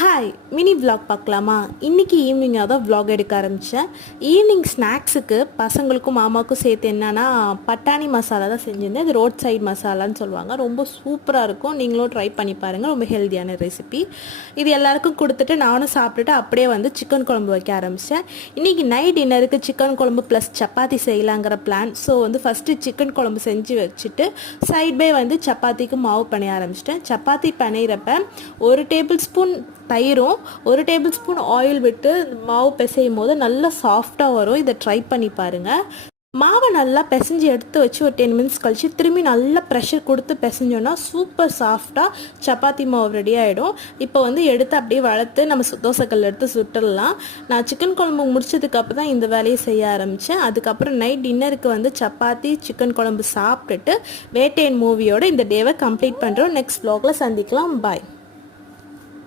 Hi mini vlog பார்க்கலாமா? இன்றைக்கி ஈவினிங்காக தான் vlog எடுக்க ஆரம்பித்தேன். ஈவினிங் ஸ்நாக்ஸுக்கு பசங்களுக்கும் மாமாவுக்கும் சேர்த்து என்னென்னா பட்டாணி மசாலா தான் செஞ்சுருந்தேன். இது ரோட் சைட் மசாலான்னு சொல்லுவாங்க. ரொம்ப சூப்பராக இருக்கும். நீங்களும் ட்ரை பண்ணி பாருங்கள். ரொம்ப ஹெல்த்தியான ரெசிபி. இது எல்லாருக்கும் கொடுத்துட்டு நானும் சாப்பிட்டுட்டு அப்படியே வந்து சிக்கன் குழம்பு வைக்க ஆரம்பித்தேன். இன்றைக்கி நைட் டின்னருக்கு சிக்கன் குழம்பு ப்ளஸ் சப்பாத்தி செய்யலாங்கிற பிளான். ஸோ வந்து ஃபஸ்ட்டு சிக்கன் குழம்பு செஞ்சு வச்சுட்டு சைட் பை வந்து சப்பாத்திக்கு மாவு பண்ண ஆரம்பிச்சிட்டேன். சப்பாத்தி பிணையிறப்ப 1 டேபிள் ஸ்பூன் தயிரும் 1 டேபிள் ஸ்பூன் ஆயில் விட்டு மாவு பிசையும் போது நல்லா சாஃப்டாக வரும். இதை ட்ரை பண்ணி பாருங்கள். மாவை நல்லா பிசைஞ்சு எடுத்து வச்சு ஒரு 10 மினிட்ஸ் கழித்து திரும்பி நல்லா ப்ரெஷர் கொடுத்து பிசைஞ்சோன்னா சூப்பர் சாஃப்டாக சப்பாத்தி மாவு ரெடி ஆகிடும். இப்போ வந்து எடுத்து அப்படியே வளர்த்து நம்ம தோசைக்கல் எடுத்து சுட்டுடலாம். நான் சிக்கன் குழம்பு முடிச்சதுக்கப்புறம் தான் இந்த வேலையை செய்ய ஆரம்பித்தேன். அதுக்கப்புறம் நைட் டின்னருக்கு வந்து சப்பாத்தி சிக்கன் குழம்பு சாப்பிட்டுட்டு வேட்டையன் மூவியோட இந்த டேவை கம்ப்ளீட் பண்ணுறோம். நெக்ஸ்ட் vlogல சந்திக்கலாம். பாய்.